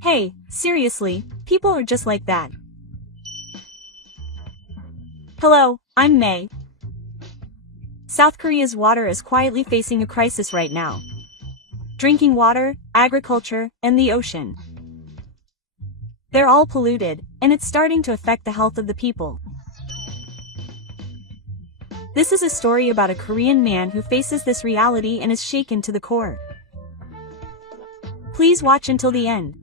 Hey, seriously, people are just like that. Hello, I'm May. South Korea's water is quietly facing a crisis right now. Drinking water, agriculture, and the ocean. They're all polluted, and it's starting to affect the health of the people. This is a story about a Korean man who faces this reality and is shaken to the core. Please watch until the end.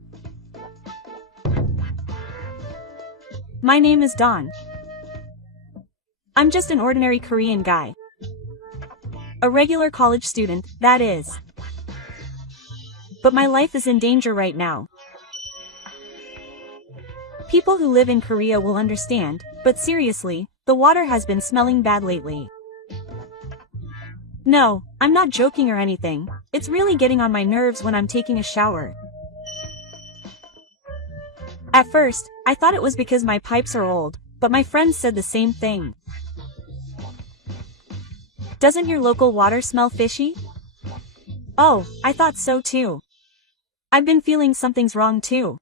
My name is Don. I'm just an ordinary Korean guy. A regular college student, that is. But my life is in danger right now. People who live in Korea will understand, but seriously, the water has been smelling bad lately. No, I'm not joking or anything, it's really getting on my nerves when I'm taking a shower. At first, I thought it was because my pipes are old, but my friends said the same thing. Doesn't your local water smell fishy? Oh, I thought so too. I've been feeling something's wrong too.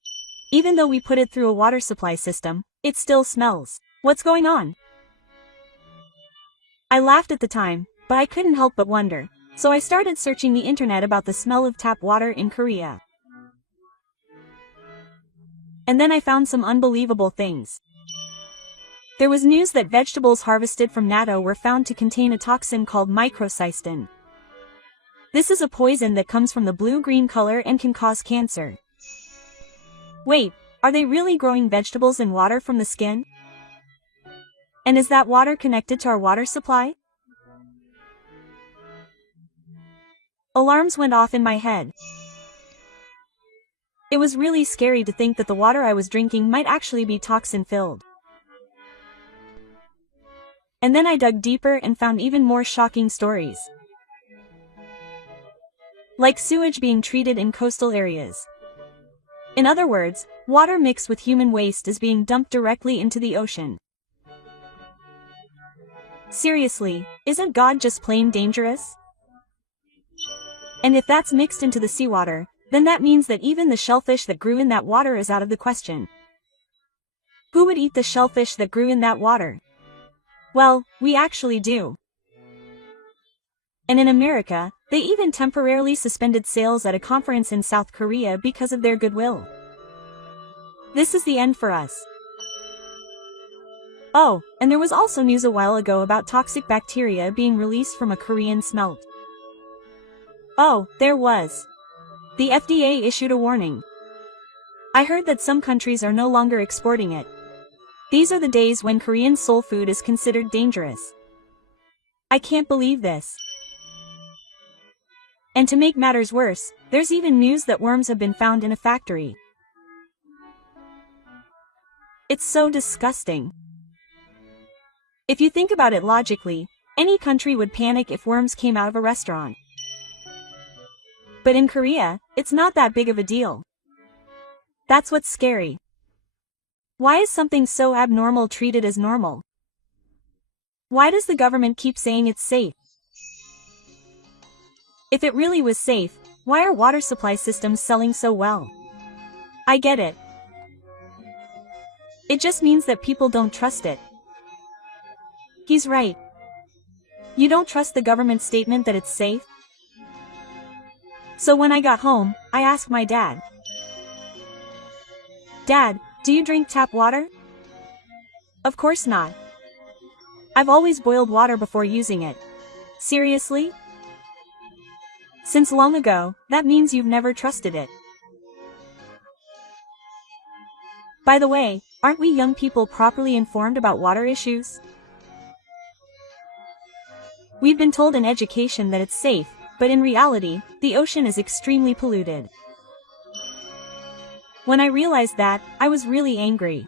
Even though we put it through a water supply system, it still smells. What's going on? I laughed at the time, but I couldn't help but wonder, so I started searching the internet about the smell of tap water in Korea. And then I found some unbelievable things. There was news that vegetables harvested from natto were found to contain a toxin called microcystin. This is a poison that comes from the blue-green color and can cause cancer. Wait, are they really growing vegetables in water from the skin? And is that water connected to our water supply? Alarms went off in my head. It was really scary to think that the water I was drinking might actually be toxin-filled. And then I dug deeper and found even more shocking stories. Like sewage being treated in coastal areas. In other words, water mixed with human waste is being dumped directly into the ocean. Seriously, isn't God just plain dangerous? And if that's mixed into the seawater, then that means that even the shellfish that grew in that water is out of the question. Who would eat the shellfish that grew in that water? Well, we actually do. And in America, they even temporarily suspended sales at a conference in South Korea because of their goodwill. This is the end for us. Oh, and there was also news a while ago about toxic bacteria being released from a Korean smelt. Oh, there was. The FDA issued a warning. I heard that some countries are no longer exporting it. These are the days when Korean soul food is considered dangerous. I can't believe this. And to make matters worse, there's even news that worms have been found in a factory. It's so disgusting. If you think about it logically, any country would panic if worms came out of a restaurant. But in Korea, it's not that big of a deal. That's what's scary. Why is something so abnormal treated as normal? Why does the government keep saying it's safe? If it really was safe, why are water supply systems selling so well? I get it. It just means that people don't trust it. He's right. You don't trust the government statement that it's safe? So when I got home, I asked my dad. Dad, do you drink tap water? Of course not. I've always boiled water before using it. Seriously? Since long ago, that means you've never trusted it. By the way, aren't we young people properly informed about water issues? We've been told in education that it's safe, but in reality, the ocean is extremely polluted. When I realized that, I was really angry.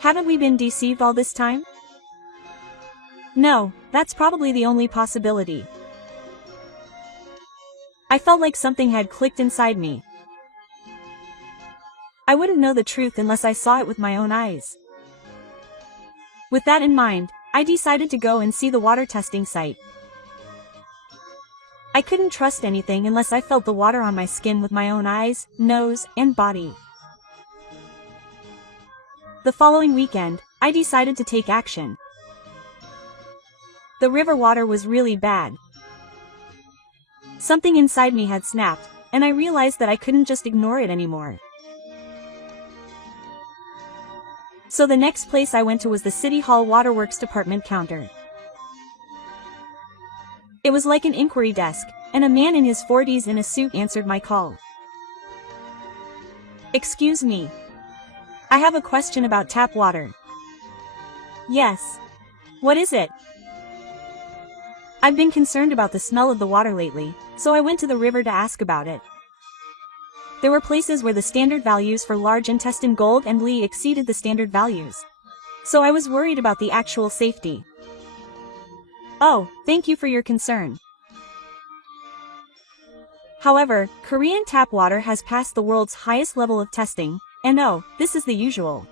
Haven't we been deceived all this time? No, that's probably the only possibility. I felt like something had clicked inside me. I wouldn't know the truth unless I saw it with my own eyes. With that in mind, I decided to go and see the water testing site. I couldn't trust anything unless I felt the water on my skin with my own eyes, nose, and body. The following weekend, I decided to take action. The river water was really bad. Something inside me had snapped, and I realized that I couldn't just ignore it anymore. So the next place I went to was the City Hall Waterworks Department counter. It was like an inquiry desk, and a man in his 40s in a suit answered my call. Excuse me. I have a question about tap water. Yes. What is it? I've been concerned about the smell of the water lately, so I went to the river to ask about it. There were places where the standard values for large intestine gold and Li exceeded the standard values. So I was worried about the actual safety. Oh, thank you for your concern. However, Korean tap water has passed the world's highest level of testing, and oh, this is the usual.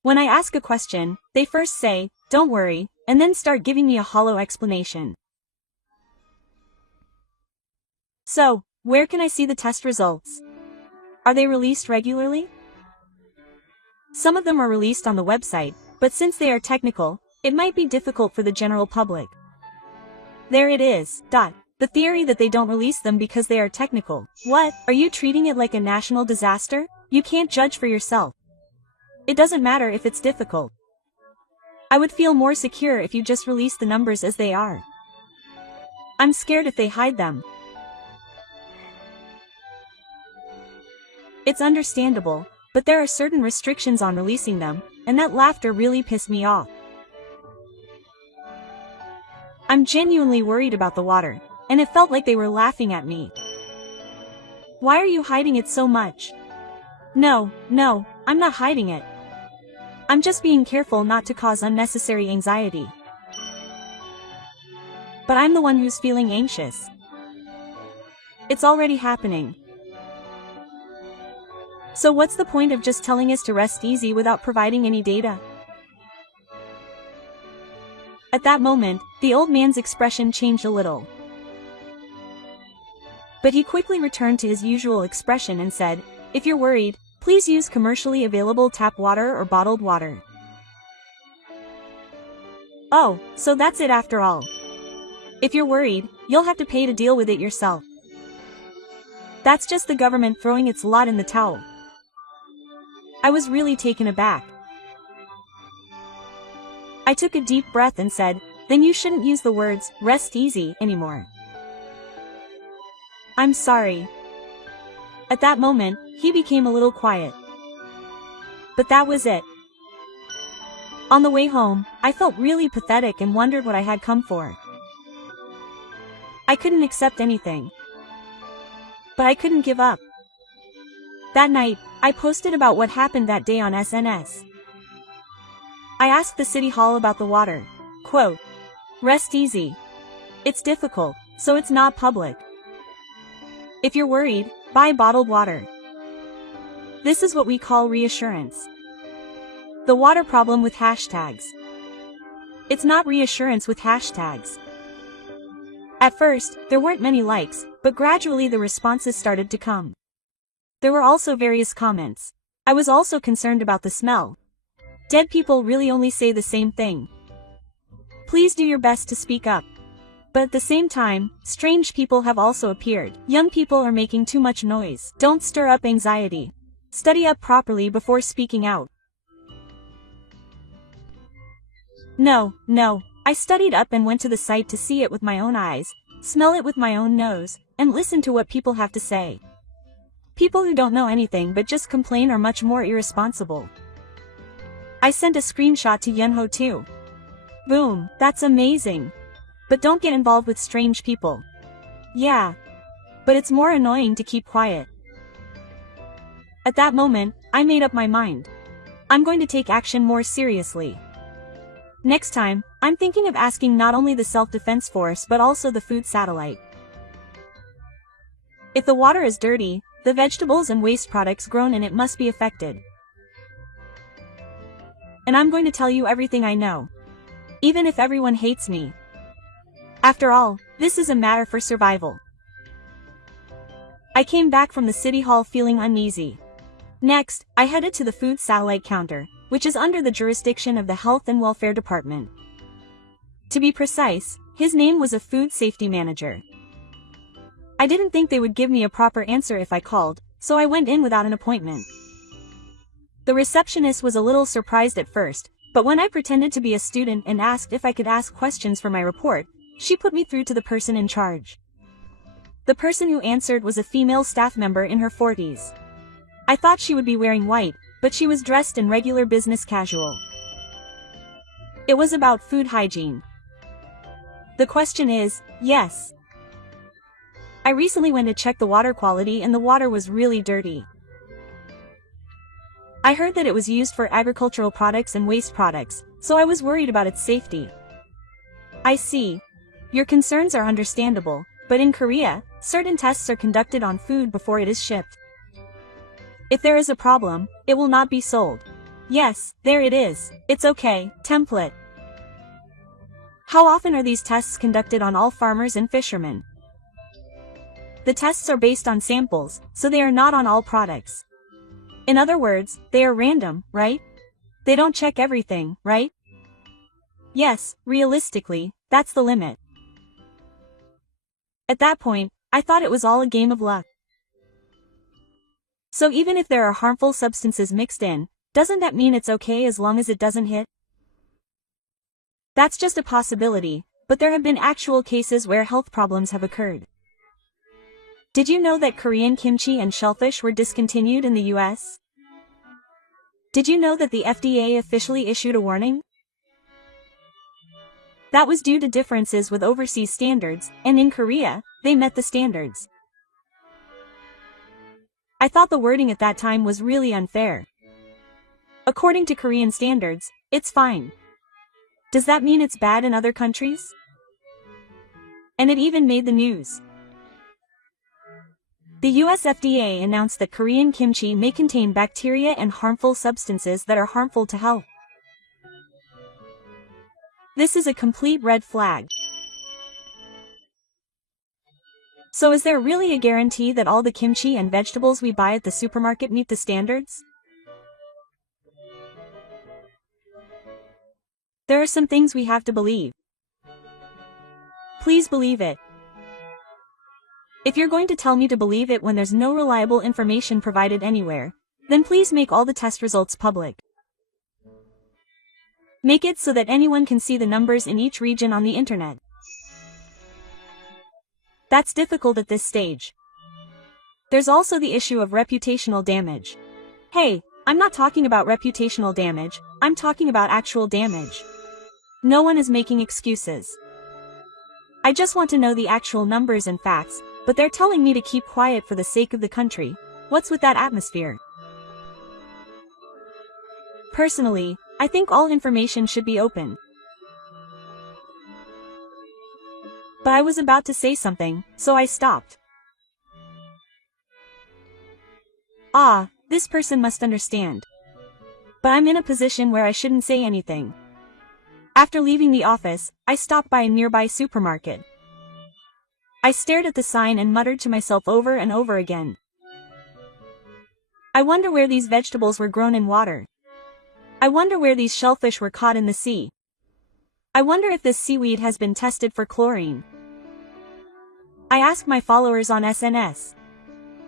When I ask a question, they first say, "Don't worry," and then start giving me a hollow explanation. So, where can I see the test results? Are they released regularly? Some of them are released on the website, but since they are technical, it might be difficult for the general public. There it is. The theory that they don't release them because they are technical. What? Are you treating it like a national disaster? You can't judge for yourself. It doesn't matter if it's difficult. I would feel more secure if you just release the numbers as they are. I'm scared if they hide them. It's understandable, but there are certain restrictions on releasing them, and that laughter really pissed me off. I'm genuinely worried about the water, and it felt like they were laughing at me. Why are you hiding it so much? No, I'm not hiding it. I'm just being careful not to cause unnecessary anxiety. But I'm the one who's feeling anxious. It's already happening. So what's the point of just telling us to rest easy without providing any data? At that moment, the old man's expression changed a little. But he quickly returned to his usual expression and said, "If you're worried, please use commercially available tap water or bottled water." Oh, so that's it after all. If you're worried, you'll have to pay to deal with it yourself. That's just the government throwing its lot in the towel. I was really taken aback. I took a deep breath and said, "Then you shouldn't use the words, 'rest easy,' anymore." I'm sorry. At that moment, he became a little quiet. But that was it. On the way home, I felt really pathetic and wondered what I had come for. I couldn't accept anything. But I couldn't give up. That night, I posted about what happened that day on SNS. I asked the city hall about the water. Quote, "Rest easy. It's difficult, so it's not public. If you're worried, buy bottled water." This is what we call reassurance. The water problem with hashtags. It's not reassurance with hashtags. At first, there weren't many likes, but gradually the responses started to come. There were also various comments. I was also concerned about the smell. Dead people really only say the same thing. Please do your best to speak up. But at the same time, strange people have also appeared. Young people are making too much noise. Don't stir up anxiety. Study up properly before speaking out. No, I studied up and went to the site to see it with my own eyes, smell it with my own nose, and listen to what people have to say. People who don't know anything but just complain are much more irresponsible. I sent a screenshot to Yunho too. Boom, that's amazing. But don't get involved with strange people. Yeah. But it's more annoying to keep quiet. At that moment, I made up my mind. I'm going to take action more seriously. Next time, I'm thinking of asking not only the self-defense force but also the food satellite. If the water is dirty, the vegetables and waste products grown in it must be affected. And I'm going to tell you everything I know. Even if everyone hates me. After all, this is a matter for survival. I came back from the city hall feeling uneasy. Next, I headed to the food satellite counter, which is under the jurisdiction of the Health and Welfare Department. To be precise, his name was a food safety manager. I didn't think they would give me a proper answer if I called, so I went in without an appointment. The receptionist was a little surprised at first, but when I pretended to be a student and asked if I could ask questions for my report, she put me through to the person in charge. The person who answered was a female staff member in her 40s. I thought she would be wearing white, but she was dressed in regular business casual. It was about food hygiene. The question is, yes. I recently went to check the water quality and the water was really dirty. I heard that it was used for agricultural products and waste products, so I was worried about its safety. I see. Your concerns are understandable, but in Korea, certain tests are conducted on food before it is shipped. If there is a problem, it will not be sold. Yes, there it is. It's okay. Template. How often are these tests conducted on all farmers and fishermen? The tests are based on samples, so they are not on all products. In other words, they are random, right? They don't check everything, right? Yes, realistically, that's the limit. At that point, I thought it was all a game of luck. So even if there are harmful substances mixed in, doesn't that mean it's okay as long as it doesn't hit? That's just a possibility, but there have been actual cases where health problems have occurred. Did you know that Korean kimchi and shellfish were discontinued in the US? Did you know that the FDA officially issued a warning? That was due to differences with overseas standards, and in Korea, they met the standards. I thought the wording at that time was really unfair. According to Korean standards, it's fine. Does that mean it's bad in other countries? And it even made the news. The US FDA announced that Korean kimchi may contain bacteria and harmful substances that are harmful to health. This is a complete red flag. So is there really a guarantee that all the kimchi and vegetables we buy at the supermarket meet the standards? There are some things we have to believe. Please believe it. If you're going to tell me to believe it when there's no reliable information provided anywhere, then please make all the test results public. Make it so that anyone can see the numbers in each region on the internet. That's difficult at this stage. There's also the issue of reputational damage. Hey, I'm not talking about reputational damage, I'm talking about actual damage. No one is making excuses. I just want to know the actual numbers and facts, but they're telling me to keep quiet for the sake of the country. What's with that atmosphere? Personally, I think all information should be open. But I was about to say something, so I stopped. This person must understand. But I'm in a position where I shouldn't say anything. After leaving the office, I stopped by a nearby supermarket. I stared at the sign and muttered to myself over and over again. I wonder where these vegetables were grown in water. I wonder where these shellfish were caught in the sea. I wonder if this seaweed has been tested for chlorine. I asked my followers on SNS.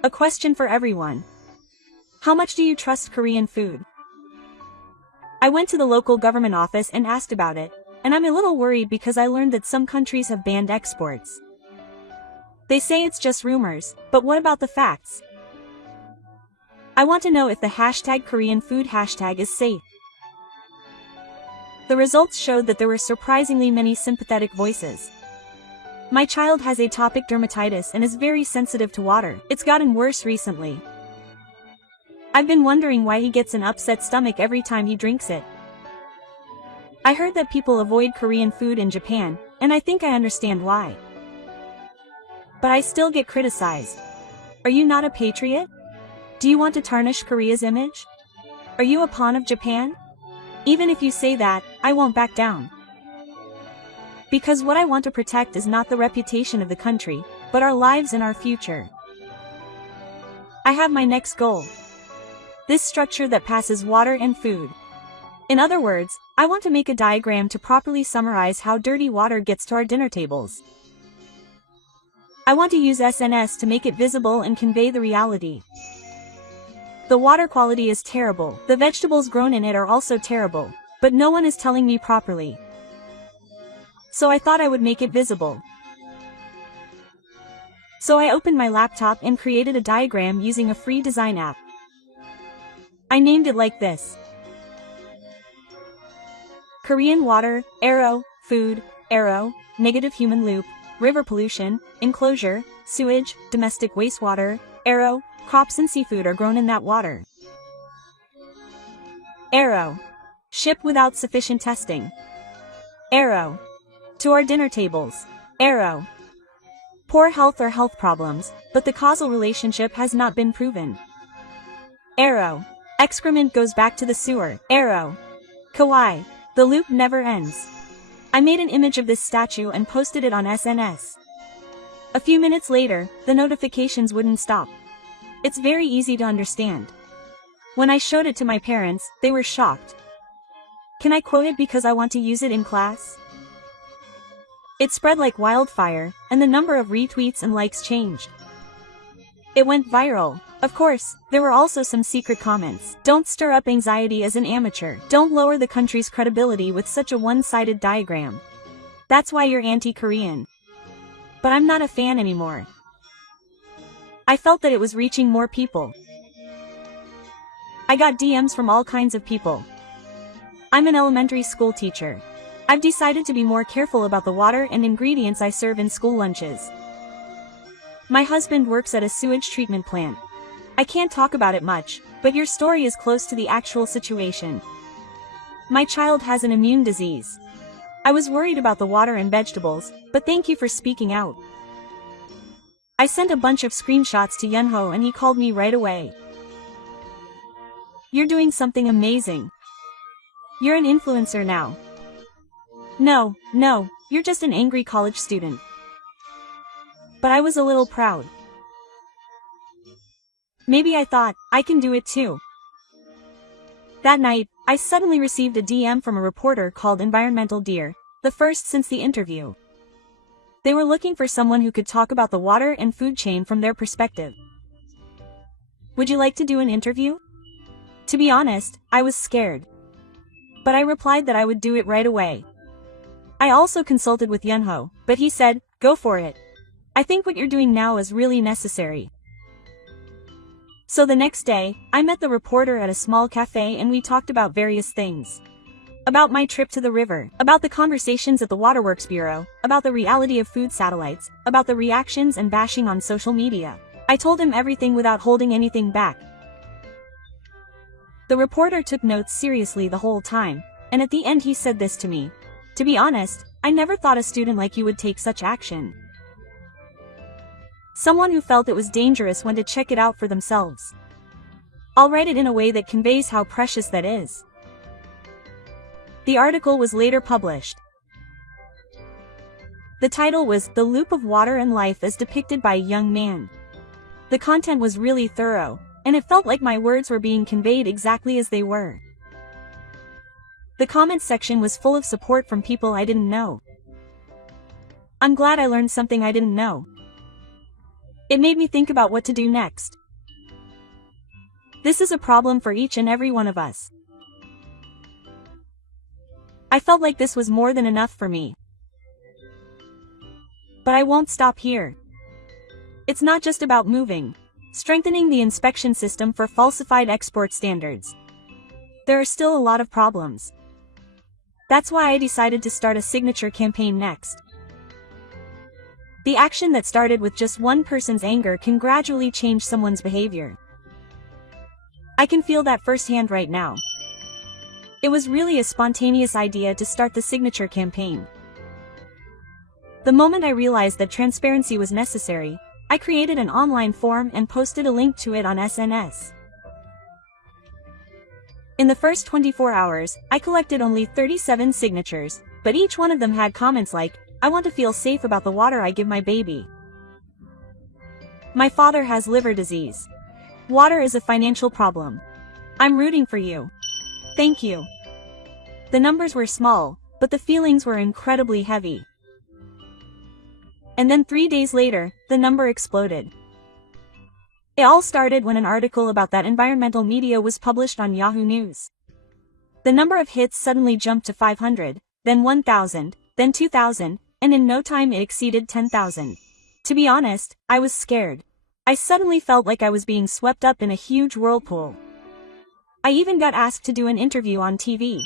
A question for everyone. How much do you trust Korean food? I went to the local government office and asked about it, and I'm a little worried because I learned that some countries have banned exports. They say it's just rumors, but what about the facts? I want to know if the hashtag Korean food hashtag is safe. The results showed that there were surprisingly many sympathetic voices. My child has atopic dermatitis and is very sensitive to water. It's gotten worse recently. I've been wondering why he gets an upset stomach every time he drinks it. I heard that people avoid Korean food in Japan, and I think I understand why. But I still get criticized. Are you not a patriot? Do you want to tarnish Korea's image? Are you a pawn of Japan? Even if you say that, I won't back down. Because what I want to protect is not the reputation of the country, but our lives and our future. I have my next goal. This structure that passes water and food. In other words, I want to make a diagram to properly summarize how dirty water gets to our dinner tables. I want to use SNS to make it visible and convey the reality. The water quality is terrible, the vegetables grown in it are also terrible, but no one is telling me properly. So I thought I would make it visible. So I opened my laptop and created a diagram using a free design app. I named it like this. Korean water, arrow, food, arrow, negative human loop, river pollution, enclosure, sewage, domestic wastewater, arrow, crops and seafood are grown in that water. Arrow. Ship without sufficient testing. Arrow. To our dinner tables. Arrow. Poor health or health problems, but the causal relationship has not been proven. Arrow. Excrement goes back to the sewer. Arrow. Kawaii. The loop never ends. I made an image of this statue and posted it on SNS. A few minutes later, the notifications wouldn't stop. It's very easy to understand. When I showed it to my parents, they were shocked. Can I quote it because I want to use it in class? It spread like wildfire, and the number of retweets and likes changed. It went viral. Of course, there were also some secret comments. Don't stir up anxiety as an amateur. Don't lower the country's credibility with such a one-sided diagram. That's why you're anti-Korean. But I'm not a fan anymore. I felt that it was reaching more people. I got DMs from all kinds of people. I'm an elementary school teacher. I've decided to be more careful about the water and ingredients I serve in school lunches. My husband works at a sewage treatment plant. I can't talk about it much, but your story is close to the actual situation. My child has an immune disease. I was worried about the water and vegetables, but thank you for speaking out. I sent a bunch of screenshots to Yunho and he called me right away. You're doing something amazing. You're an influencer now. No, you're just an angry college student. But I was a little proud. Maybe I thought, I can do it too. That night, I suddenly received a DM from a reporter called Environmental Deer, the first since the interview. They were looking for someone who could talk about the water and food chain from their perspective. Would you like to do an interview? To be honest, I was scared. But I replied that I would do it right away. I also consulted with Yunho, but he said, go for it. I think what you're doing now is really necessary. So the next day, I met the reporter at a small cafe and we talked about various things. About my trip to the river, about the conversations at the Waterworks Bureau, about the reality of food satellites, about the reactions and bashing on social media. I told him everything without holding anything back. The reporter took notes seriously the whole time, and at the end he said this to me. To be honest, I never thought a student like you would take such action. Someone who felt it was dangerous went to check it out for themselves. I'll write it in a way that conveys how precious that is. The article was later published. The title was The Loop of Water and Life as Depicted by a Young Man. The content was really thorough, and it felt like my words were being conveyed exactly as they were. The comments section was full of support from people I didn't know. I'm glad I learned something I didn't know. It made me think about what to do next. This is a problem for each and every one of us. I felt like this was more than enough for me. But I won't stop here. It's not just about strengthening the inspection system for falsified export standards. There are still a lot of problems. That's why I decided to start a signature campaign next. The action that started with just one person's anger can gradually change someone's behavior. I can feel that firsthand right now. It was really a spontaneous idea to start the signature campaign. The moment I realized that transparency was necessary, I created an online form and posted a link to it on SNS. In the first 24 hours, I collected only 37 signatures, but each one of them had comments like, I want to feel safe about the water I give my baby. My father has liver disease. Water is a financial problem. I'm rooting for you. Thank you. The numbers were small, but the feelings were incredibly heavy. And then 3 days later, the number exploded. It all started when an article about that environmental media was published on Yahoo News. The number of hits suddenly jumped to 500, then 1,000, then 2,000, and in no time it exceeded 10,000. To be honest, I was scared. I suddenly felt like I was being swept up in a huge whirlpool. I even got asked to do an interview on TV.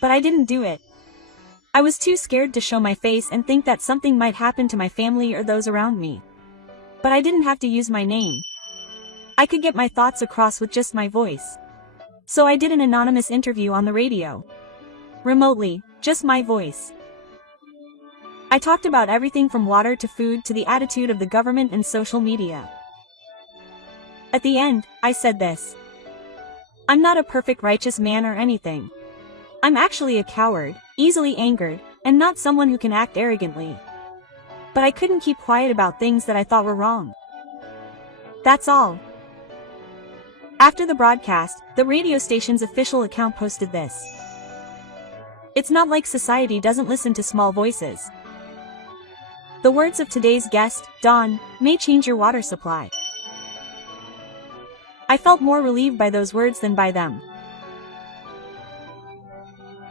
But I didn't do it. I was too scared to show my face and think that something might happen to my family or those around me. But I didn't have to use my name. I could get my thoughts across with just my voice. So I did an anonymous interview on the radio. Remotely, just my voice. I talked about everything from water to food to the attitude of the government and social media. At the end, I said this. I'm not a perfect righteous man or anything. I'm actually a coward, easily angered, and not someone who can act arrogantly. But I couldn't keep quiet about things that I thought were wrong. That's all. After the broadcast, the radio station's official account posted this. It's not like society doesn't listen to small voices. The words of today's guest, Dawn, may change your water supply. I felt more relieved by those words than by them.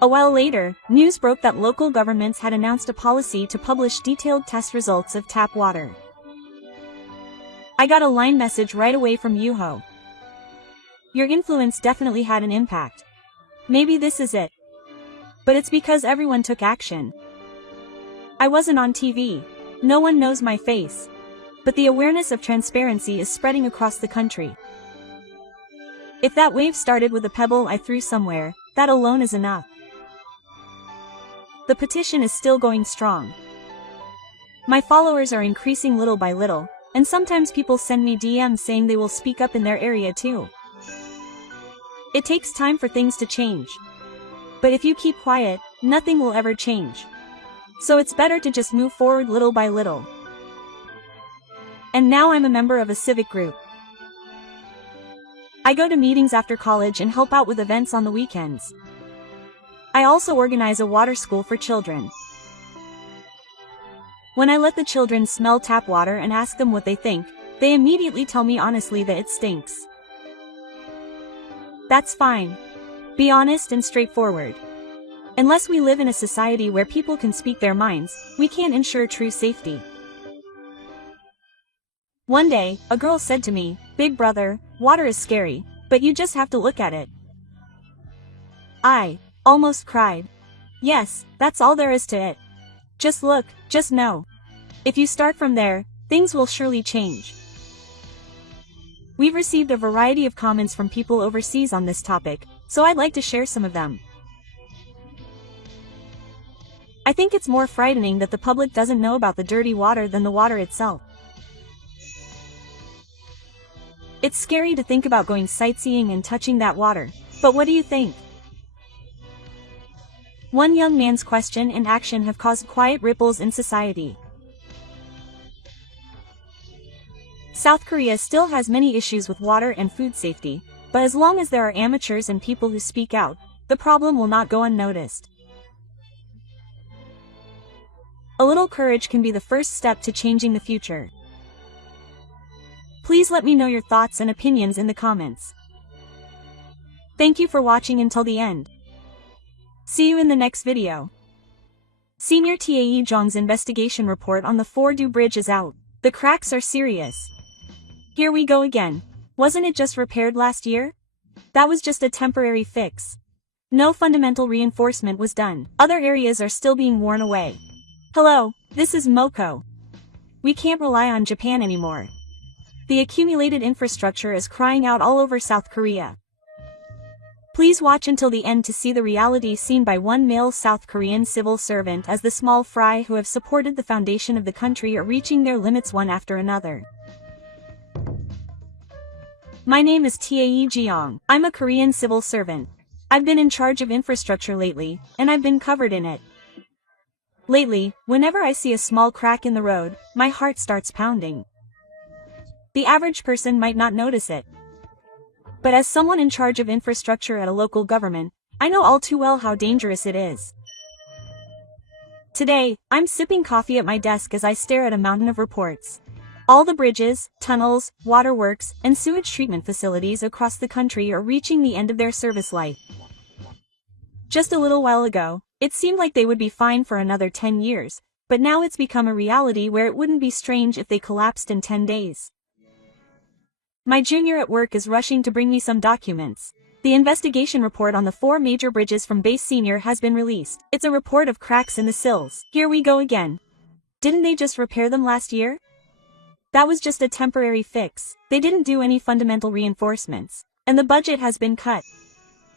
A while later, news broke that local governments had announced a policy to publish detailed test results of tap water. I got a line message right away from Yuho. Your influence definitely had an impact. Maybe this is it. But it's because everyone took action. I wasn't on TV. No one knows my face. But the awareness of transparency is spreading across the country. If that wave started with a pebble I threw somewhere, that alone is enough. The petition is still going strong. My followers are increasing little by little, and sometimes people send me DMs saying they will speak up in their area too. It takes time for things to change. But if you keep quiet, nothing will ever change. So it's better to just move forward little by little. And now I'm a member of a civic group. I go to meetings after college and help out with events on the weekends. I also organize a water school for children. When I let the children smell tap water and ask them what they think, they immediately tell me honestly that it stinks. That's fine. Be honest and straightforward. Unless we live in a society where people can speak their minds, we can't ensure true safety. One day, a girl said to me, "Big brother, water is scary, but you just have to look at it." I almost cried. Yes, that's all there is to it. Just look, just know. If you start from there, things will surely change. We've received a variety of comments from people overseas on this topic, so I'd like to share some of them. I think it's more frightening that the public doesn't know about the dirty water than the water itself. It's scary to think about going sightseeing and touching that water, but what do you think? One young man's question and action have caused quiet ripples in society. South Korea still has many issues with water and food safety, but as long as there are amateurs and people who speak out, the problem will not go unnoticed. A little courage can be the first step to changing the future. Please let me know your thoughts and opinions in the comments. Thank you for watching until the end. See you in the next video. Senior Tae Jong's investigation report on the Fordu Bridge is out. The cracks are serious. Here we go again. Wasn't it just repaired last year? That was just a temporary fix. No fundamental reinforcement was done. Other areas are still being worn away. Hello, this is Moko. We can't rely on Japan anymore. The accumulated infrastructure is crying out all over South Korea. Please watch until the end to see the reality seen by one male South Korean civil servant as the small fry who have supported the foundation of the country are reaching their limits one after another. My name is Tae Jeong. I'm a Korean civil servant. I've been in charge of infrastructure lately, and I've been covered in it. Lately, whenever I see a small crack in the road, my heart starts pounding. The average person might not notice it. But as someone in charge of infrastructure at a local government, I know all too well how dangerous it is. Today, I'm sipping coffee at my desk as I stare at a mountain of reports. All the bridges, tunnels, waterworks, and sewage treatment facilities across the country are reaching the end of their service life. Just a little while ago, it seemed like they would be fine for another 10 years, but now it's become a reality where it wouldn't be strange if they collapsed in 10 days. My junior at work is rushing to bring me some documents. The investigation report on the 4 major bridges from base senior has been released. It's a report of cracks in the sills. Here we go again. Didn't they just repair them last year? That was just a temporary fix. They didn't do any fundamental reinforcements. And the budget has been cut.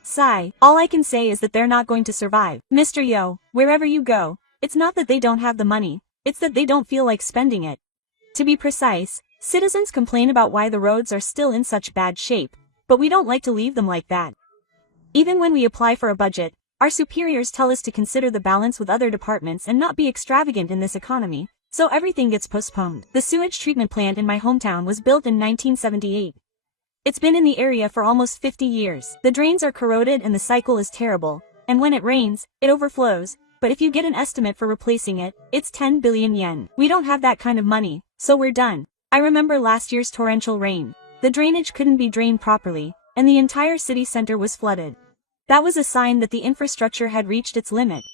Sigh. All I can say is that they're not going to survive. Mr. Yo, wherever you go, it's not that they don't have the money, it's that they don't feel like spending it. To be precise, citizens complain about why the roads are still in such bad shape, but we don't like to leave them like that. Even when we apply for a budget, our superiors tell us to consider the balance with other departments and not be extravagant in this economy, so everything gets postponed. The sewage treatment plant in my hometown was built in 1978. It's been in the area for almost 50 years. The drains are corroded and the cycle is terrible, and when it rains, it overflows, but if you get an estimate for replacing it, it's 10 billion yen. We don't have that kind of money, so we're done. I remember last year's torrential rain. The drainage couldn't be drained properly, and the entire city center was flooded. That was a sign that the infrastructure had reached its limit.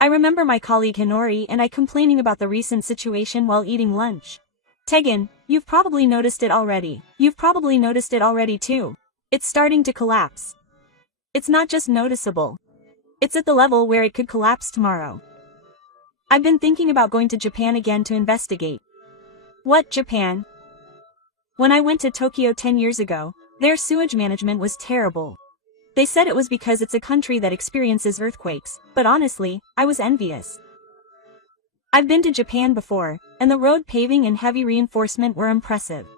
I remember my colleague Hinori and I complaining about the recent situation while eating lunch. Tegan, you've probably noticed it already. You've probably noticed it already too. It's starting to collapse. It's not just noticeable. It's at the level where it could collapse tomorrow. I've been thinking about going to Japan again to investigate. What, Japan? When I went to Tokyo 10 years ago, their sewage management was terrible. They said it was because it's a country that experiences earthquakes, but honestly, I was envious. I've been to Japan before, and the road paving and heavy reinforcement were impressive.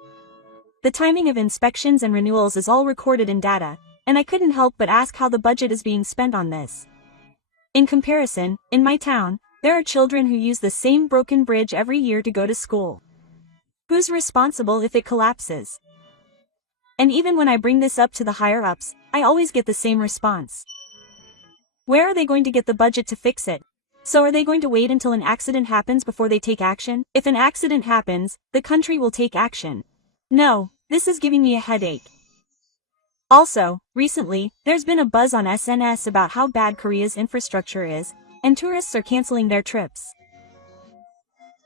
The timing of inspections and renewals is all recorded in data, and I couldn't help but ask how the budget is being spent on this. In comparison, in my town, there are children who use the same broken bridge every year to go to school. Who's responsible if it collapses? And even when I bring this up to the higher-ups, I always get the same response. Where are they going to get the budget to fix it? So are they going to wait until an accident happens before they take action? If an accident happens, the country will take action. No, this is giving me a headache. Also, recently, there's been a buzz on SNS about how bad Korea's infrastructure is, and tourists are canceling their trips.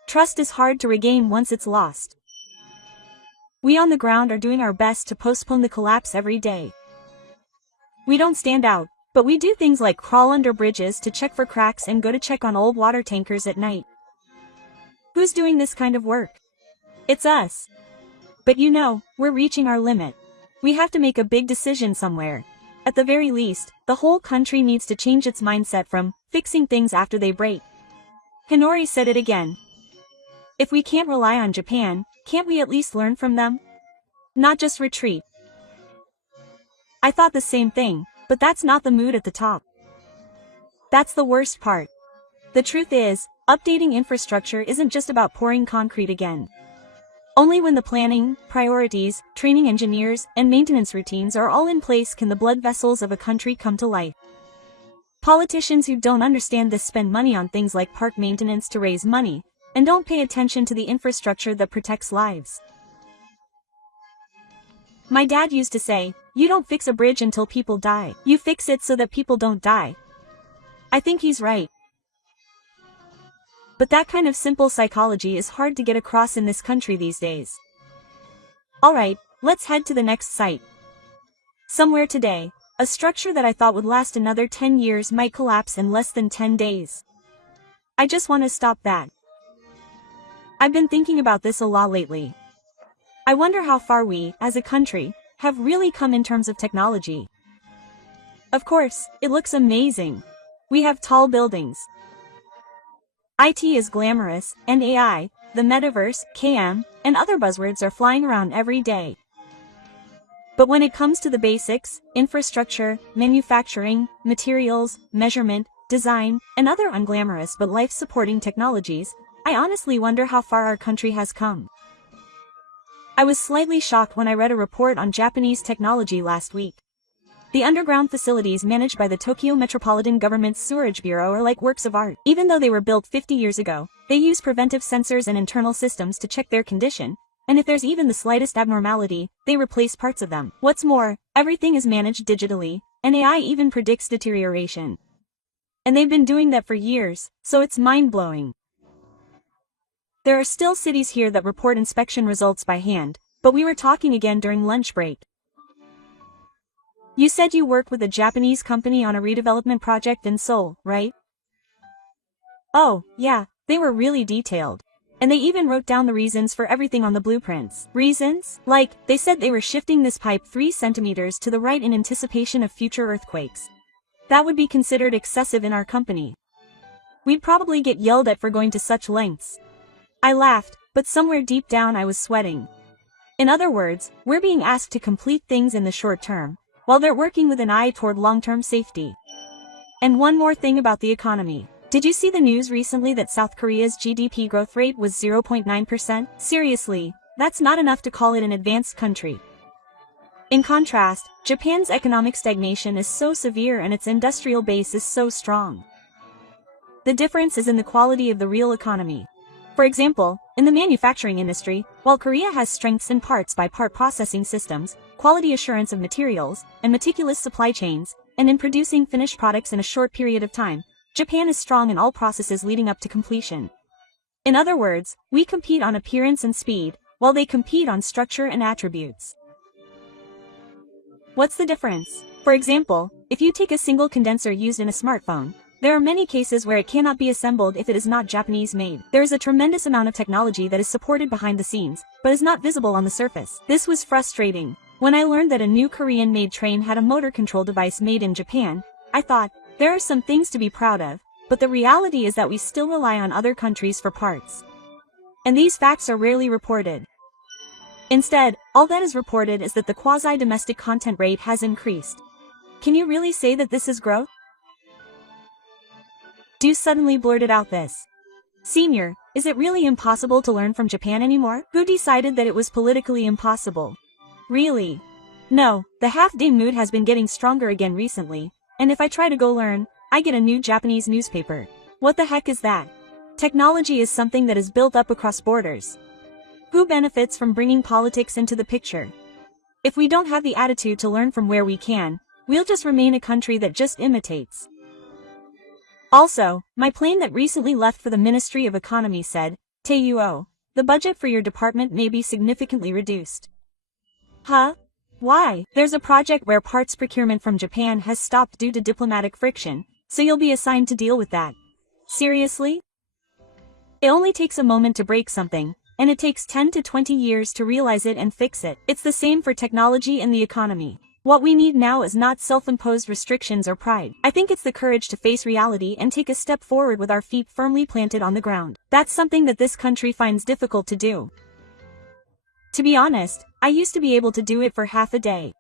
Trust is hard to regain once it's lost. We on the ground are doing our best to postpone the collapse every day. We don't stand out, but we do things like crawl under bridges to check for cracks and go to check on old water tankers at night. Who's doing this kind of work? It's us. But you know, we're reaching our limit. We have to make a big decision somewhere. At the very least, the whole country needs to change its mindset from fixing things after they break. Hinori said it again. If we can't rely on Japan, can't we at least learn from them? Not just retreat. I thought the same thing, but that's not the mood at the top. That's the worst part. The truth is, updating infrastructure isn't just about pouring concrete again. Only when the planning, priorities, training engineers, and maintenance routines are all in place can the blood vessels of a country come to life. Politicians who don't understand this spend money on things like park maintenance to raise money, and don't pay attention to the infrastructure that protects lives. My dad used to say, you don't fix a bridge until people die. You fix it so that people don't die. I think he's right. But that kind of simple psychology is hard to get across in this country these days. Alright, let's head to the next site. Somewhere today, a structure that I thought would last another 10 years might collapse in less than 10 days. I just want to stop that. I've been thinking about this a lot lately. I wonder how far we, as a country, have really come in terms of technology. Of course, it looks amazing. We have tall buildings. IT is glamorous, and AI, the metaverse, KM, and other buzzwords are flying around every day. But when it comes to the basics, infrastructure, manufacturing, materials, measurement, design, and other unglamorous but life-supporting technologies, I honestly wonder how far our country has come. I was slightly shocked when I read a report on Japanese technology last week. The underground facilities managed by the Tokyo Metropolitan Government's Sewerage Bureau are like works of art. Even though they were built 50 years ago, they use preventive sensors and internal systems to check their condition, and if there's even the slightest abnormality, they replace parts of them. What's more, everything is managed digitally, and AI even predicts deterioration. And they've been doing that for years, so it's mind-blowing. There are still cities here that report inspection results by hand, but we were talking again during lunch break. You said you worked with a Japanese company on a redevelopment project in Seoul, right? Oh, yeah, they were really detailed. And they even wrote down the reasons for everything on the blueprints. Reasons? Like, they said they were shifting this pipe 3 centimeters to the right in anticipation of future earthquakes. That would be considered excessive in our company. We'd probably get yelled at for going to such lengths. I laughed, but somewhere deep down I was sweating. In other words, we're being asked to complete things in the short term, while they're working with an eye toward long-term safety. And one more thing about the economy. Did you see the news recently that South Korea's GDP growth rate was 0.9%? Seriously, that's not enough to call it an advanced country. In contrast, Japan's economic stagnation is so severe and its industrial base is so strong. The difference is in the quality of the real economy. For example, in the manufacturing industry, while Korea has strengths in parts-by-part processing systems, quality assurance of materials, and meticulous supply chains, and in producing finished products in a short period of time, Japan is strong in all processes leading up to completion. In other words, we compete on appearance and speed, while they compete on structure and attributes. What's the difference? For example, if you take a single condenser used in a smartphone, there are many cases where it cannot be assembled if it is not Japanese-made. There is a tremendous amount of technology that is supported behind the scenes, but is not visible on the surface. This was frustrating. When I learned that a new Korean-made train had a motor control device made in Japan, I thought, there are some things to be proud of, but the reality is that we still rely on other countries for parts. And these facts are rarely reported. Instead, all that is reported is that the quasi-domestic content rate has increased. Can you really say that this is growth? Du suddenly blurted out this. Senior, is it really impossible to learn from Japan anymore? Who decided that it was politically impossible? Really? No, the half-day mood has been getting stronger again recently, and if I try to go learn, I get a new Japanese newspaper. What the heck is that? Technology is something that is built up across borders. Who benefits from bringing politics into the picture? If we don't have the attitude to learn from where we can, we'll just remain a country that just imitates. Also, my plane that recently left for the Ministry of Economy said, Teuo, the budget for your department may be significantly reduced. Huh? Why? There's a project where parts procurement from Japan has stopped due to diplomatic friction, so you'll be assigned to deal with that. Seriously? It only takes a moment to break something, and it takes 10 to 20 years to realize it and fix it. It's the same for technology and the economy. What we need now is not self-imposed restrictions or pride. I think it's the courage to face reality and take a step forward with our feet firmly planted on the ground. That's something that this country finds difficult to do. To be honest, I used to be able to do it for half a day.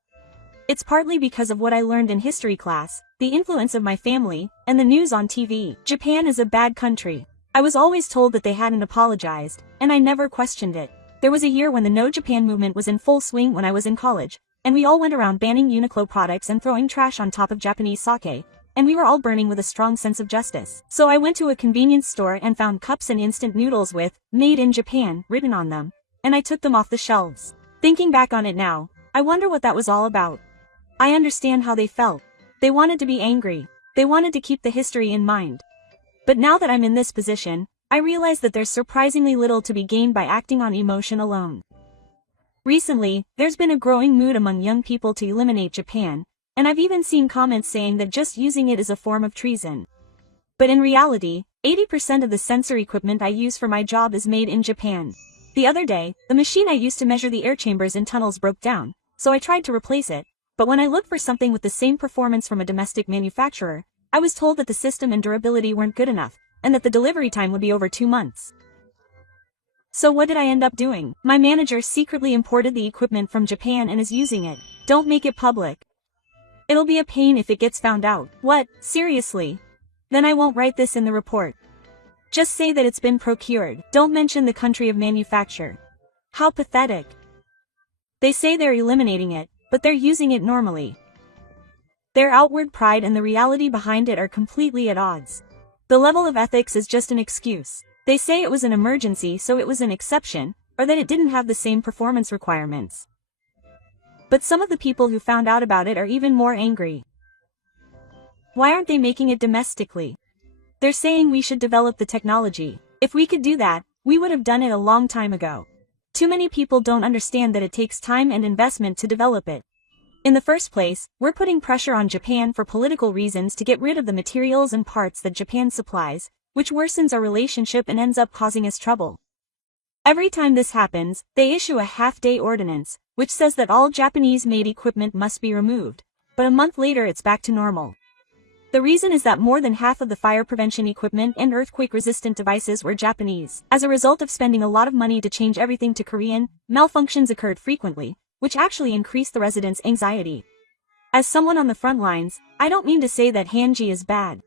It's partly because of what I learned in history class, the influence of my family, and the news on TV. Japan is a bad country. I was always told that they hadn't apologized, and I never questioned it. There was a year when the No Japan movement was in full swing when I was in college, and we all went around banning Uniqlo products and throwing trash on top of Japanese sake, and we were all burning with a strong sense of justice. So I went to a convenience store and found cups and instant noodles with, "Made in Japan," written on them, and I took them off the shelves. Thinking back on it now, I wonder what that was all about. I understand how they felt. They wanted to be angry. They wanted to keep the history in mind. But now that I'm in this position, I realize that there's surprisingly little to be gained by acting on emotion alone. Recently, there's been a growing mood among young people to eliminate Japan, and I've even seen comments saying that just using it is a form of treason. But in reality, 80% of the sensor equipment I use for my job is made in Japan. The other day, the machine I used to measure the air chambers in tunnels broke down, so I tried to replace it, but when I looked for something with the same performance from a domestic manufacturer, I was told that the system and durability weren't good enough, and that the delivery time would be over 2 months. So what did I end up doing? My manager secretly imported the equipment from Japan and is using it. Don't make it public. It'll be a pain if it gets found out. What? Seriously? Then I won't write this in the report. Just say that it's been procured. Don't mention the country of manufacture. How pathetic. They say they're eliminating it, but they're using it normally. Their outward pride and the reality behind it are completely at odds. The level of ethics is just an excuse. They say it was an emergency, so it was an exception, or that it didn't have the same performance requirements. But some of the people who found out about it are even more angry. Why aren't they making it domestically? They're saying we should develop the technology. If we could do that, we would have done it a long time ago. Too many people don't understand that it takes time and investment to develop it. In the first place, we're putting pressure on Japan for political reasons to get rid of the materials and parts that Japan supplies, which worsens our relationship and ends up causing us trouble. Every time this happens, they issue a half-day ordinance, which says that all Japanese-made equipment must be removed, but a month later it's back to normal. The reason is that more than half of the fire prevention equipment and earthquake-resistant devices were Japanese. As a result of spending a lot of money to change everything to Korean, malfunctions occurred frequently, which actually increased the residents' anxiety. As someone on the front lines, I don't mean to say that Hanji is bad.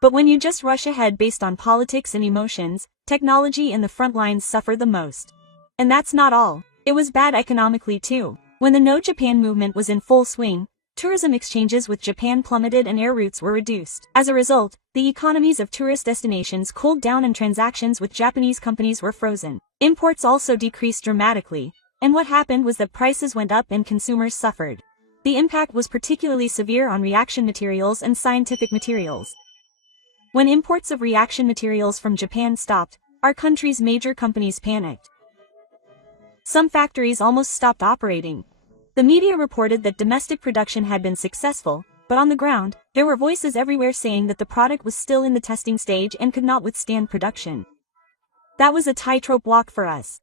But when you just rush ahead based on politics and emotions, technology and the front lines suffer the most. And that's not all. It was bad economically too. When the No Japan movement was in full swing, tourism exchanges with Japan plummeted and air routes were reduced. As a result, the economies of tourist destinations cooled down and transactions with Japanese companies were frozen. Imports also decreased dramatically, and what happened was that prices went up and consumers suffered. The impact was particularly severe on reaction materials and scientific materials. When imports of reaction materials from Japan stopped, our country's major companies panicked. Some factories almost stopped operating. The media reported that domestic production had been successful, but on the ground, there were voices everywhere saying that the product was still in the testing stage and could not withstand production. That was a tightrope walk for us.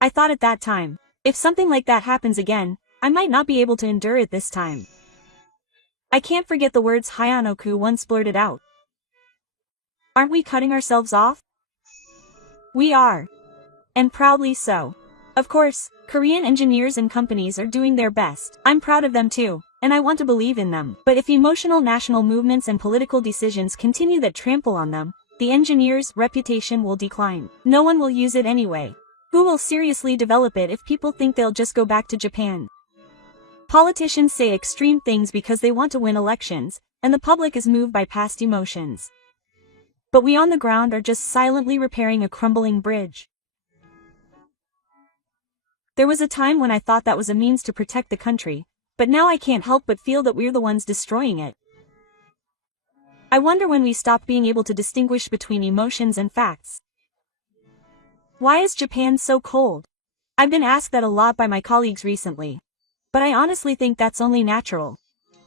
I thought at that time, if something like that happens again, I might not be able to endure it this time. I can't forget the words Hayanoku once blurted out. Aren't we cutting ourselves off? We are. And proudly so. Of course, Korean engineers and companies are doing their best. I'm proud of them too, and I want to believe in them. But if emotional national movements and political decisions continue that trample on them, the engineers' reputation will decline. No one will use it anyway. Who will seriously develop it if people think they'll just go back to Japan? Politicians say extreme things because they want to win elections, and the public is moved by past emotions. But we on the ground are just silently repairing a crumbling bridge. There was a time when I thought that was a means to protect the country, but now I can't help but feel that we're the ones destroying it. I wonder when we stop being able to distinguish between emotions and facts. Why is Japan so cold? I've been asked that a lot by my colleagues recently. But I honestly think that's only natural.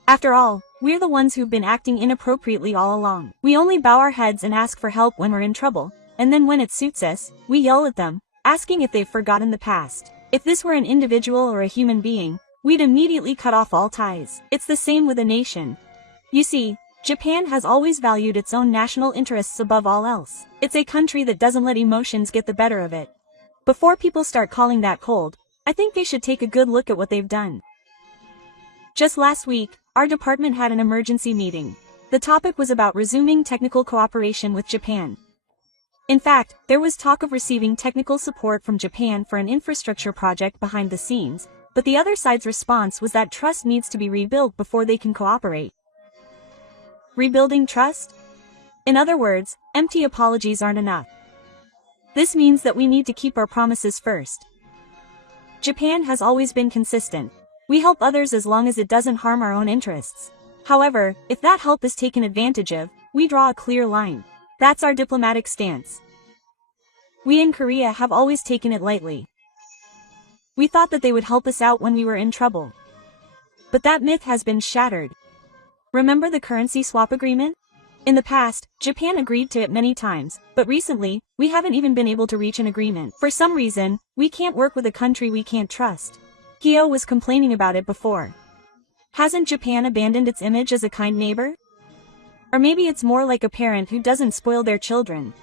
After all, we're the ones who've been acting inappropriately all along. We only bow our heads and ask for help when we're in trouble, and then when it suits us, we yell at them, asking if they've forgotten the past. If this were an individual or a human being, we'd immediately cut off all ties. It's the same with a nation. You see, Japan has always valued its own national interests above all else. It's a country that doesn't let emotions get the better of it. Before people start calling that cold, I think they should take a good look at what they've done. Just last week, our department had an emergency meeting. The topic was about resuming technical cooperation with Japan. In fact, there was talk of receiving technical support from Japan for an infrastructure project behind the scenes, but the other side's response was that trust needs to be rebuilt before they can cooperate. Rebuilding trust? In other words, empty apologies aren't enough. This means that we need to keep our promises first. Japan has always been consistent. We help others as long as it doesn't harm our own interests. However, if that help is taken advantage of, we draw a clear line. That's our diplomatic stance. We in Korea have always taken it lightly. We thought that they would help us out when we were in trouble. But that myth has been shattered. Remember the currency swap agreement? In the past, Japan agreed to it many times, but recently, we haven't even been able to reach an agreement. For some reason, we can't work with a country we can't trust. Hyo was complaining about it before. Hasn't Japan abandoned its image as a kind neighbor? Or maybe it's more like a parent who doesn't spoil their children.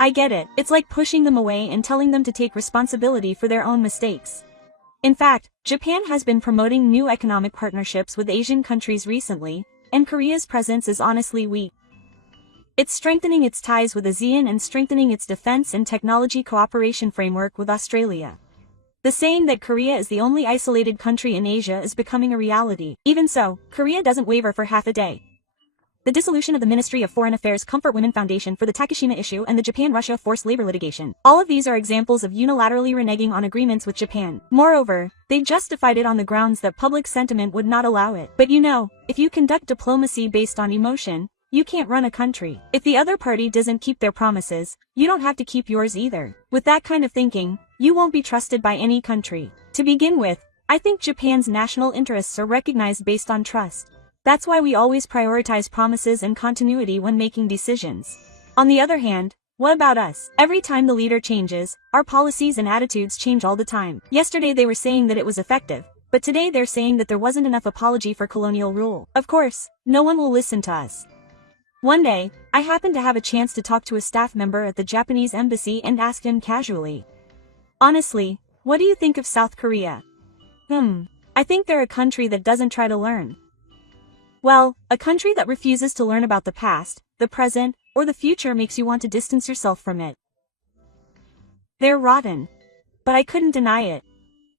I get it, it's like pushing them away and telling them to take responsibility for their own mistakes. In fact, Japan has been promoting new economic partnerships with Asian countries recently, and Korea's presence is honestly weak. It's strengthening its ties with ASEAN and strengthening its defense and technology cooperation framework with Australia. The saying that Korea is the only isolated country in Asia is becoming a reality. Even so, Korea doesn't waver for half a day. The dissolution of the Ministry of Foreign Affairs Comfort Women Foundation for the Takashima issue and the Japan-Russia forced labor litigation. All of these are examples of unilaterally reneging on agreements with Japan. Moreover, they justified it on the grounds that public sentiment would not allow it. But you know, if you conduct diplomacy based on emotion, you can't run a country. If the other party doesn't keep their promises, you don't have to keep yours either. With that kind of thinking, you won't be trusted by any country. To begin with, I think Japan's national interests are recognized based on trust. That's why we always prioritize promises and continuity when making decisions. On the other hand, what about us? Every time the leader changes, our policies and attitudes change all the time. Yesterday they were saying that it was effective, but today they're saying that there wasn't enough apology for colonial rule. Of course, no one will listen to us. One day, I happened to have a chance to talk to a staff member at the Japanese embassy and asked him casually, "Honestly, what do you think of South Korea?" I think they're a country that doesn't try to learn. Well, a country that refuses to learn about the past, the present, or the future makes you want to distance yourself from it. They're rotten. But I couldn't deny it.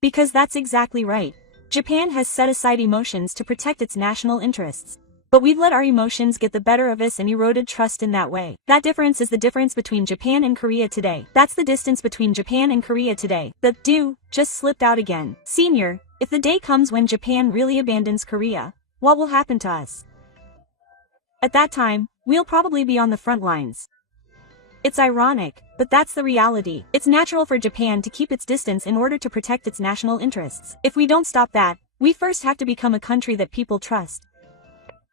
Because that's exactly right. Japan has set aside emotions to protect its national interests. But we've let our emotions get the better of us and eroded trust in that way. That difference is the difference between Japan and Korea today. That's the distance between Japan and Korea today. The "do" just slipped out again. Senior, if the day comes when Japan really abandons Korea, what will happen to us? At that time, we'll probably be on the front lines. It's ironic, but that's the reality. It's natural for Japan to keep its distance in order to protect its national interests. If we don't stop that, we first have to become a country that people trust.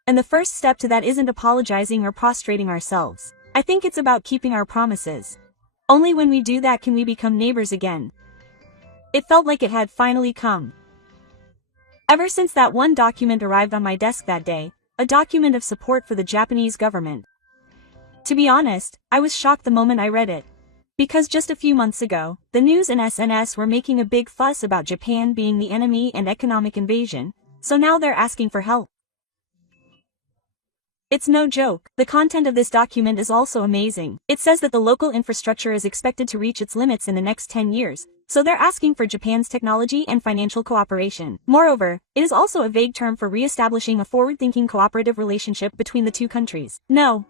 And the first step to that isn't apologizing or prostrating ourselves. I think it's about keeping our promises. Only when we do that can we become neighbors again. It felt like it had finally come. Ever since that one document arrived on my desk that day, a document of support for the Japanese government. To be honest, I was shocked the moment I read it. Because just a few months ago, the news and SNS were making a big fuss about Japan being the enemy and economic invasion, so now they're asking for help. It's no joke. The content of this document is also amazing. It says that the local infrastructure is expected to reach its limits in the next 10 years, so they're asking for Japan's technology and financial cooperation. Moreover, it is also a vague term for re-establishing a forward-thinking cooperative relationship between the two countries. No,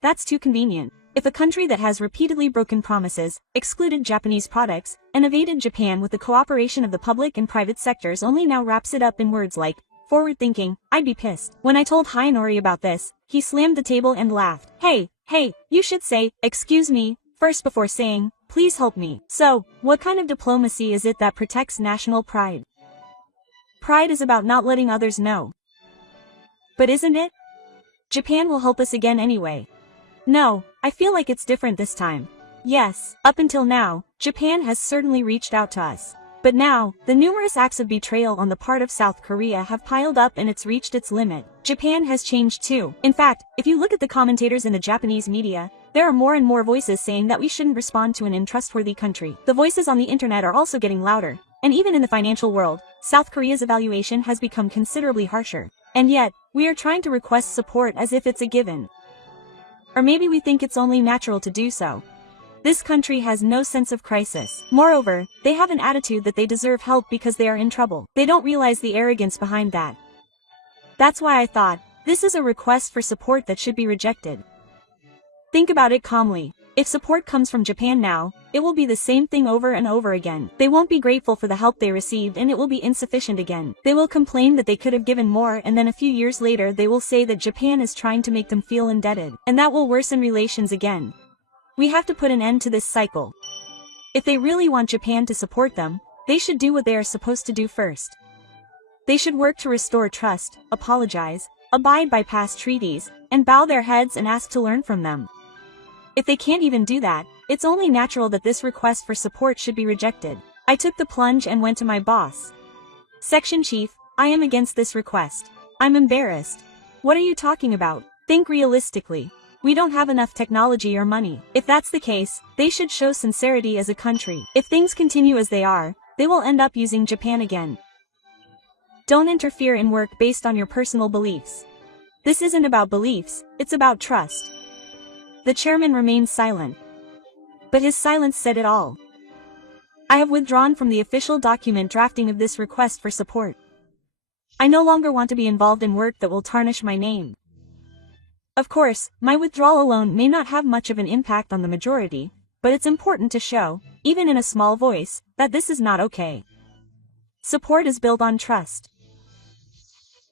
that's too convenient. If a country that has repeatedly broken promises, excluded Japanese products, and evaded Japan with the cooperation of the public and private sectors only now wraps it up in words like forward thinking, I'd be pissed. When I told Hainori about this, he slammed the table and laughed. Hey, you should say, excuse me, first before saying, please help me. So, what kind of diplomacy is it that protects national pride? Pride is about not letting others know. But isn't it? Japan will help us again anyway. No, I feel like it's different this time. Yes, up until now, Japan has certainly reached out to us. But now, the numerous acts of betrayal on the part of South Korea have piled up and it's reached its limit. Japan has changed too. In fact, if you look at the commentators in the Japanese media, there are more and more voices saying that we shouldn't respond to an untrustworthy country. The voices on the internet are also getting louder. And even in the financial world, South Korea's evaluation has become considerably harsher. And yet, we are trying to request support as if it's a given. Or maybe we think it's only natural to do so. This country has no sense of crisis. Moreover, they have an attitude that they deserve help because they are in trouble. They don't realize the arrogance behind that. That's why I thought, this is a request for support that should be rejected. Think about it calmly. If support comes from Japan now, it will be the same thing over and over again. They won't be grateful for the help they received and it will be insufficient again. They will complain that they could have given more and then a few years later they will say that Japan is trying to make them feel indebted. And that will worsen relations again. We have to put an end to this cycle. If they really want Japan to support them, they should do what they are supposed to do first. They should work to restore trust, apologize, abide by past treaties, and bow their heads and ask to learn from them. If they can't even do that, it's only natural that this request for support should be rejected. I took the plunge and went to my boss. Section Chief, I am against this request. I'm embarrassed. What are you talking about? Think realistically. We don't have enough technology or money. If that's the case, they should show sincerity as a country. If things continue as they are, they will end up using Japan again. Don't interfere in work based on your personal beliefs. This isn't about beliefs, it's about trust. The chairman remained silent. But his silence said it all. I have withdrawn from the official document drafting of this request for support. I no longer want to be involved in work that will tarnish my name. Of course, my withdrawal alone may not have much of an impact on the majority, but it's important to show, even in a small voice, that this is not okay. Support is built on trust.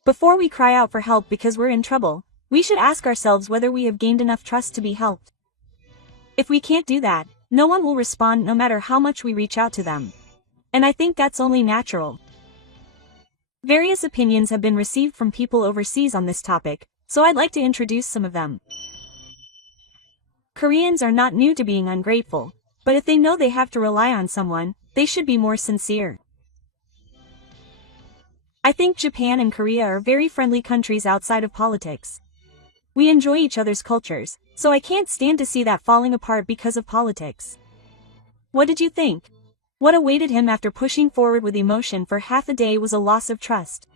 Before we cry out for help because we're in trouble, we should ask ourselves whether we have gained enough trust to be helped. If we can't do that, no one will respond no matter how much we reach out to them. And I think that's only natural. Various opinions have been received from people overseas on this topic, so I'd like to introduce some of them. Koreans are not new to being ungrateful, but if they know they have to rely on someone, they should be more sincere. I think Japan and Korea are very friendly countries outside of politics. We enjoy each other's cultures, so I can't stand to see that falling apart because of politics. What did you think? What awaited him after pushing forward with emotion for half a day was a loss of trust.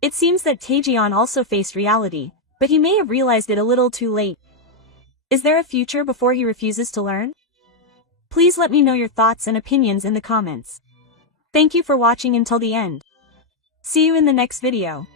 It seems that Taejeon also faced reality, but he may have realized it a little too late. Is there a future before he refuses to learn? Please let me know your thoughts and opinions in the comments. Thank you for watching until the end. See you in the next video.